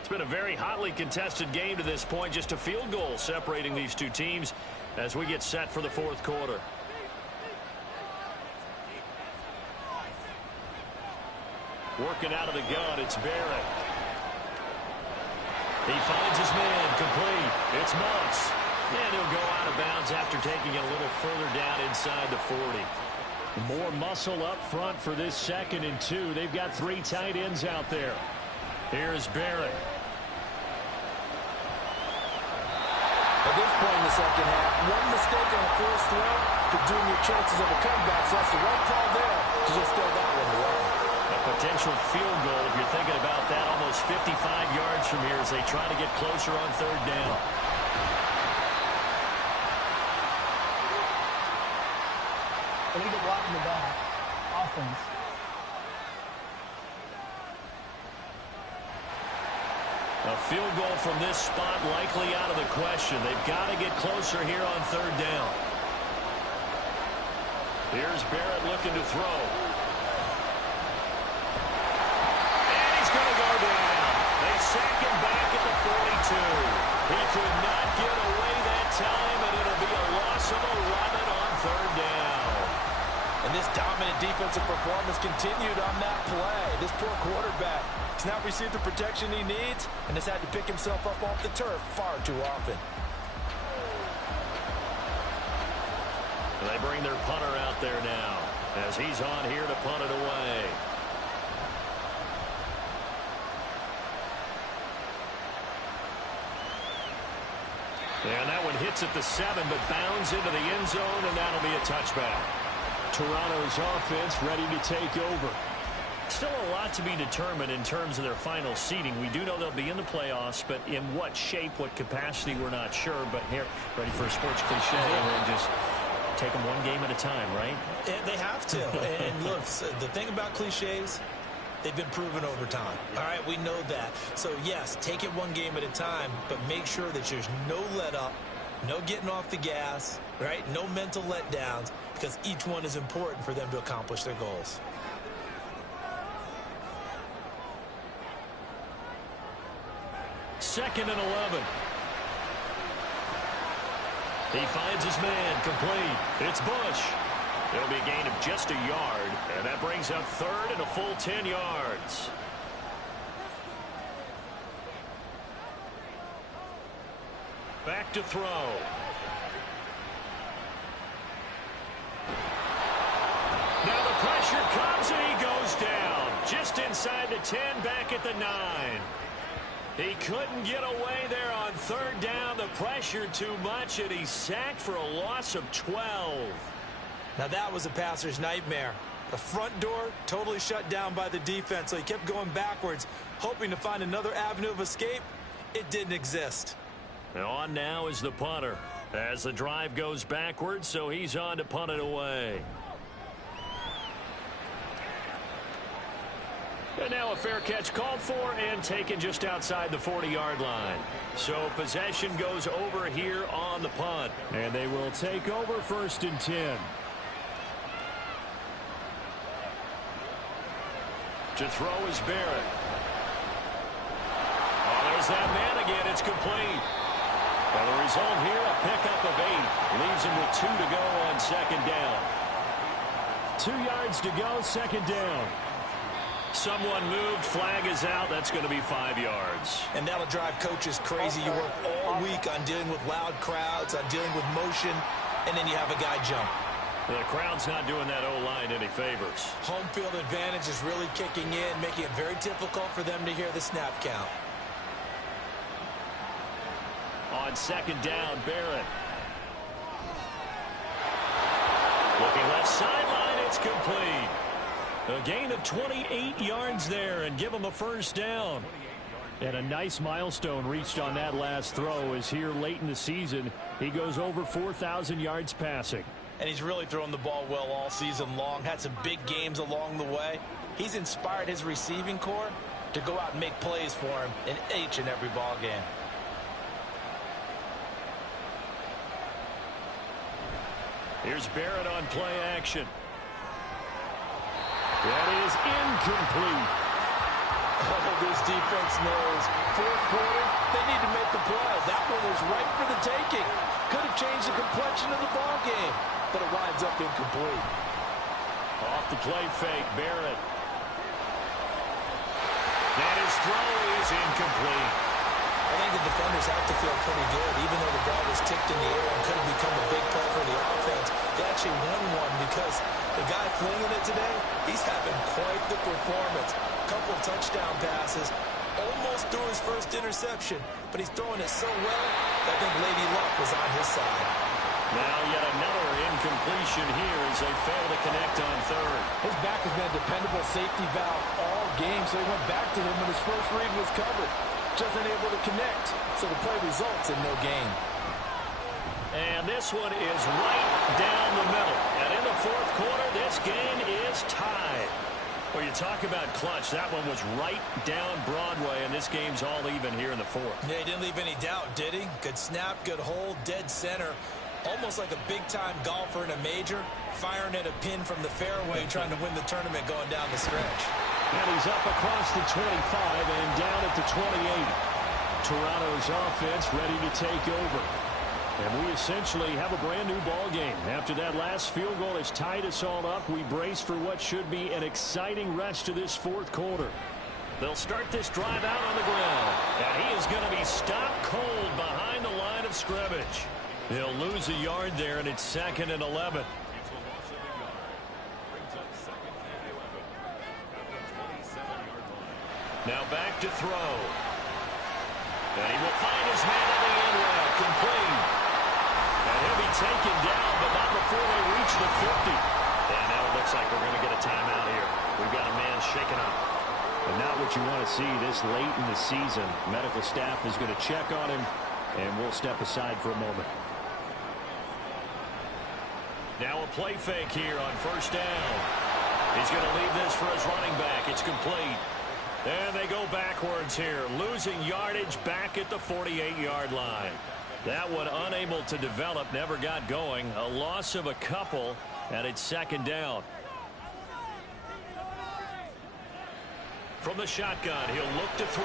It's been a very hotly contested game to this point. Just a field goal separating these two teams as we get set for the 4th quarter. Working out of the gun, it's Barrett. He finds his man, complete. It's Moss. And he'll go out of bounds after taking it a little further down inside the 40. More muscle up front for this 2nd and 2. They've got 3 tight ends out there. Here's Barrett. At this point in the second half, one mistake on a first throw could doom your chances of a comeback. So that's the right call there to just throw that one away. A potential field goal, if you're thinking about that, almost 55 yards from here as they try to get closer on 3rd down. Illegal block in the back. Offense. A field goal from this spot likely out of the question. They've got to get closer here on 3rd down. Here's Barrett looking to throw. And he's going to go down. They sack him back at the 42. He could not get away that time, and it'll be a loss of 11 on 3rd down. And this dominant defensive performance continued on that play. This poor quarterback has not received the protection he needs and has had to pick himself up off the turf far too often. They bring their punter out there now as he's on here to punt it away. And that one hits at the 7, but bounds into the end zone, and that'll be a touchback. Toronto's offense ready to take over. Still a lot to be determined in terms of their final seeding. We do know they'll be in the playoffs, but in what shape, what capacity, we're not sure. But here, ready for a sports cliche, and just take them one game at a time, right? They have to. And look, the thing about cliches, they've been proven over time. All right, we know that. So, yes, take it one game at a time, but make sure that there's no let-up, no getting off the gas, right? No mental letdowns, because each one is important for them to accomplish their goals. Second and 11. He finds his man, complete. It's Bush. It'll be a gain of just a yard, and that brings up 3rd and a full 10 yards. Back to throw. Now the pressure comes, and he goes down. Just inside the 10, back at the 9. He couldn't get away there on 3rd down. The pressure too much, and he's sacked for a loss of 12. Now that was a passer's nightmare. The front door totally shut down by the defense, so he kept going backwards, hoping to find another avenue of escape. It didn't exist. And on now is the punter as the drive goes backwards, so he's on to punt it away. And now a fair catch called for and taken just outside the 40-yard line. So possession goes over here on the punt. And they will take over 1st and 10. To throw is Barrett. Oh, there's that man again. It's complete. Well, the result here, a pickup of 8. Leaves him with 2 to go on 2nd down. 2 yards to go, 2nd down. Someone moved, flag is out. That's going to be 5 yards. And that'll drive coaches crazy. You work all week on dealing with loud crowds, on dealing with motion, and then you have a guy jump. The crowd's not doing that O-line any favors. Home field advantage is really kicking in, making it very difficult for them to hear the snap count. On 2nd down, Barrett. Looking left sideline, it's complete. A gain of 28 yards there and give him a 1st down. And a nice milestone reached on that last throw as here late in the season, he goes over 4,000 yards passing. And he's really thrown the ball well all season long. Had some big games along the way. He's inspired his receiving corps to go out and make plays for him in each and every ball game. Here's Barrett on play action. That is incomplete. Oh, this defense knows. 4th quarter, they need to make the play. That one was right for the taking. Could have changed the complexion of the ball game, but it winds up incomplete. Off the play fake, Barrett. And his throw is incomplete. I think the defenders have to feel pretty good. Even though the ball was tipped in the air and could have become a big play for the offense, they actually won one because the guy flinging it today, he's having quite the performance. Couple of touchdown passes, almost threw his 1st interception, but he's throwing it so well that I think Lady Luck was on his side. Now yet another incompletion here as they fail to connect on 3rd. His back has been a dependable safety valve all game, so he went back to him when his 1st read was covered. Just unable to connect, so the play results in no gain. And this one is right down the middle. And in the 4th quarter, this game is tied. Well, you talk about clutch. That one was right down Broadway, and this game's all even here in the 4th. Yeah, he didn't leave any doubt, did he? Good snap, good hold, dead center. Almost like a big-time golfer in a major, firing at a pin from the fairway, trying to win the tournament going down the stretch. And he's up across the 25 and down at the 28. Toronto's offense ready to take over. And we essentially have a brand new ball game. After that last field goal has tied us all up, we brace for what should be an exciting rest to this 4th quarter. They'll start this drive out on the ground. And he is going to be stopped cold behind the line of scrimmage. He'll lose a yard there, and it's 2nd and 11. Now back to throw. And he will find his man on the end route, complete. And he'll be taken down, but not before they reach the 50. And now it looks like we're going to get a timeout here. We've got a man shaken up. And not what you want to see this late in the season. Medical staff is going to check on him, and we'll step aside for a moment. Now a play fake here on 1st down. He's going to leave this for his running back. It's complete. And they go backwards here, losing yardage back at the 48-yard line. That one unable to develop, never got going. A loss of a couple, and it's 2nd down. From the shotgun, he'll look to throw.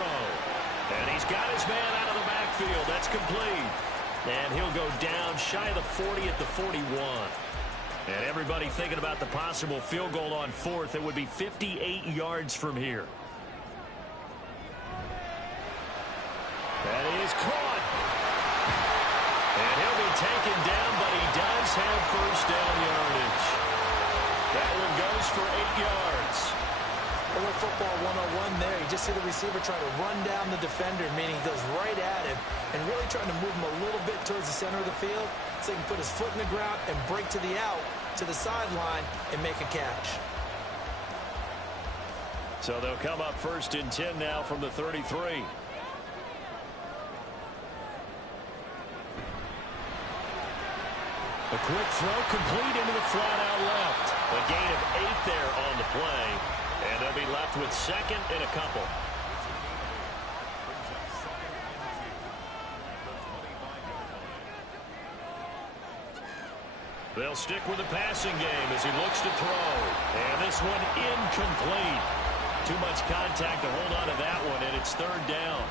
And he's got his man out of the backfield. That's complete. And he'll go down shy of the 40 at the 41. And everybody thinking about the possible field goal on 4th. It would be 58 yards from here. That is caught. And he'll be taken down, but he does have 1st down yardage. That one goes for 8 yards. A little football 101 there. You just see the receiver try to run down the defender, meaning he goes right at him and really trying to move him a little bit towards the center of the field so he can put his foot in the ground and break to the out, to the sideline, and make a catch. So they'll come up 1st and 10 now from the 33. A quick throw complete into the flat out left. A gain of 8 there on the play. And they'll be left with second and a couple. They'll stick with the passing game as he looks to throw. And this one incomplete. Too much contact to hold on to that one, and it's third down.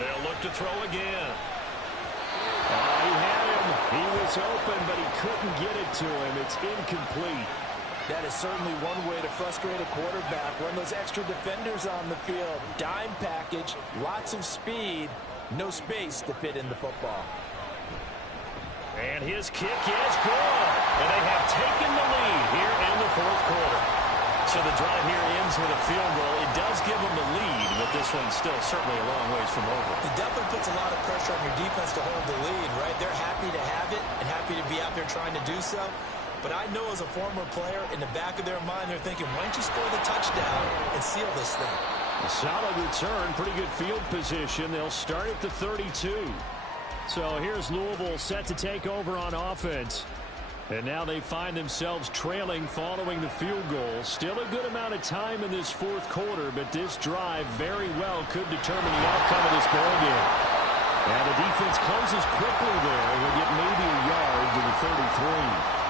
They'll look to throw again. He had him. He was open, but he couldn't get it to him. It's incomplete. That is certainly one way to frustrate a quarterback. Run those extra defenders on the field. Dime package, lots of speed, no space to fit in the football. And his kick is good. And they have taken the lead here in the fourth quarter. So the drive here ends with a field goal. It does give them the lead, but this one's still certainly a long ways from over. It definitely puts a lot of pressure on your defense to hold the lead, right? They're happy to have it and happy to be out there trying to do so. But I know as a former player, in the back of their mind, they're thinking, why don't you score the touchdown and seal this thing? A solid return, pretty good field position. They'll start at the 32. So here's Louisville set to take over on offense. And now they find themselves trailing following the field goal. Still a good amount of time in this fourth quarter, but this drive very well could determine the outcome of this ball game. And the defense closes quickly there. He'll get maybe a yard to the 33.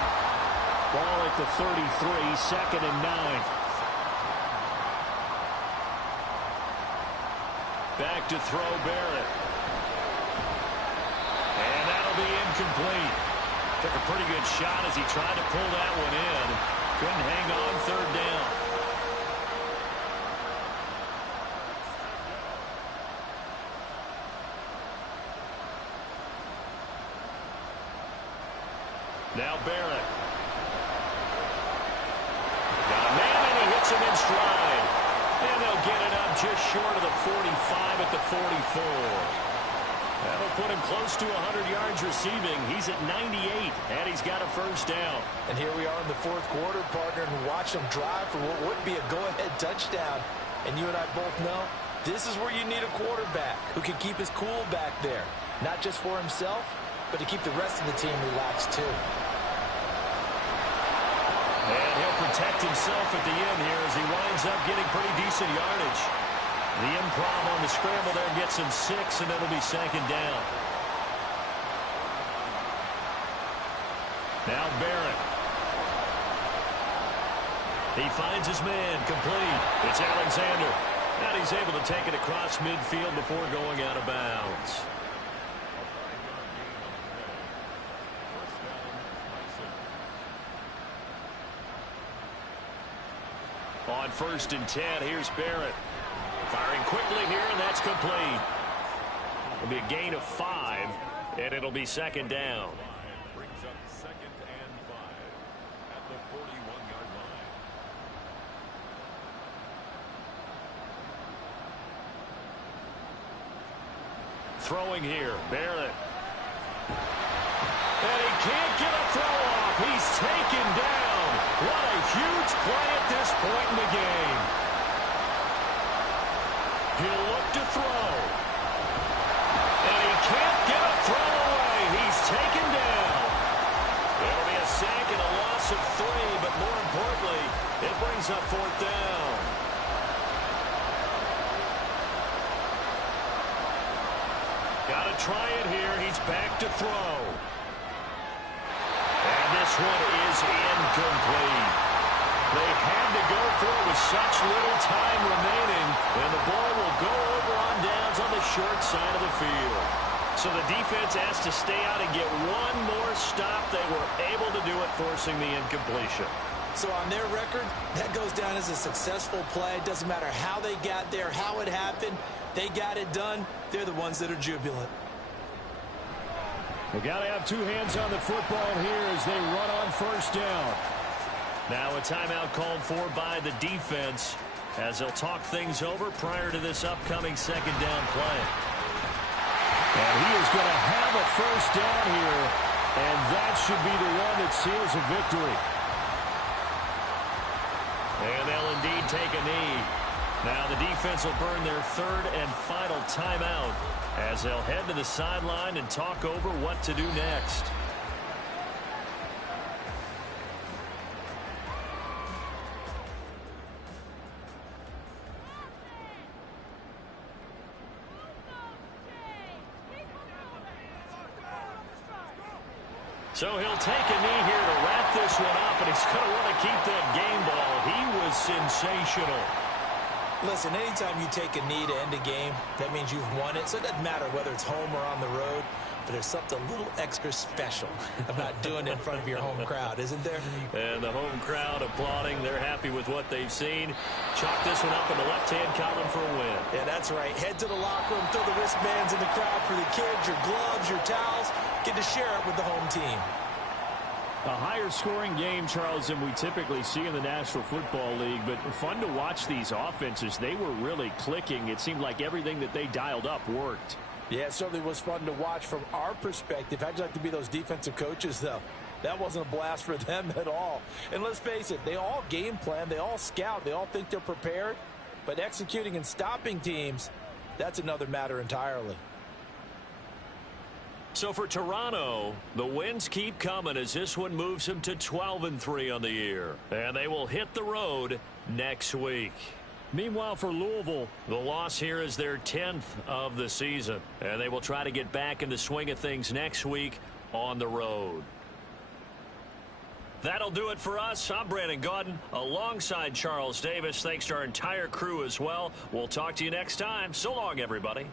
Ball at the 33, second and 9. Back to throw Barrett. And that'll be incomplete. Took a pretty good shot as he tried to pull that one in. Couldn't hang on third down. Now Barrett. Got a man and he hits him in stride. And they'll get it up just short of the 45 at the 44. That'll put him close to 100 yards receiving. He's at 98, and he's got a first down. And here we are in the fourth quarter, partner, and watch him drive for what would be a go-ahead touchdown. And you and I both know this is where you need a quarterback who can keep his cool back there. Not just for himself, but to keep the rest of the team relaxed, too. And he'll protect himself at the end here as he winds up getting pretty decent yardage. The improv on the scramble there gets him 6, and it'll be second down. Now Barrett. He finds his man, complete. It's Alexander. And he's able to take it across midfield before going out of bounds. On 1st and 10, here's Barrett. Firing quickly here, and that's complete. It'll be a gain of 5, and it'll be second down. Brings up 2nd and 5 at the 41-yard line. Throwing here, Barrett. And he can't get a throw off. He's taken down. What a huge play at this point in the game. He'll look to throw. And he can't get a throw away. He's taken down. It'll be a sack and a loss of 3, but more importantly, it brings up 4th down. Got to try it here. He's back to throw. And this one is incomplete. They had to go for it with such little time remaining, and the ball will go over on downs on the short side of the field. So the defense has to stay out and get one more stop. They were able to do it, forcing the incompletion. So on their record, that goes down as a successful play. Doesn't matter how they got there, how it happened. They got it done. They're the ones that are jubilant. They got to have two hands on the football here as they run on 1st down. Now a timeout called for by the defense as they'll talk things over prior to this upcoming 2nd down play. And he is going to have a 1st down here, and that should be the one that seals a victory. And they'll indeed take a knee. Now the defense will burn their third and final timeout as they'll head to the sideline and talk over what to do next. So he'll take a knee here to wrap this one up, and he's going to want to keep that game ball. He was sensational. Listen, anytime you take a knee to end a game, that means you've won it. So it doesn't matter whether it's home or on the road, but there's something a little extra special about doing it in front of your home crowd, isn't there? And the home crowd applauding. They're happy with what they've seen. Chalk this one up in the left-hand column for a win. Yeah, that's right. Head to the locker room, throw the wristbands in the crowd for the kids, your gloves, your towels. Get to share it with the home team. A higher scoring game, Charles, than we typically see in the National Football League, but fun to watch these offenses. They were really clicking. It seemed like everything that they dialed up worked. Yeah, it certainly was fun to watch from our perspective. How'd you like to be those defensive coaches, though? That wasn't a blast for them at all. And let's face it, they all game plan, they all scout, they all think they're prepared, but executing and stopping teams, that's another matter entirely. So for Toronto, the wins keep coming as this one moves them to 12-3 on the year. And they will hit the road next week. Meanwhile, for Louisville, the loss here is their 10th of the season. And they will try to get back in the swing of things next week on the road. That'll do it for us. I'm Brandon Gaudin alongside Charles Davis. Thanks to our entire crew as well. We'll talk to you next time. So long, everybody.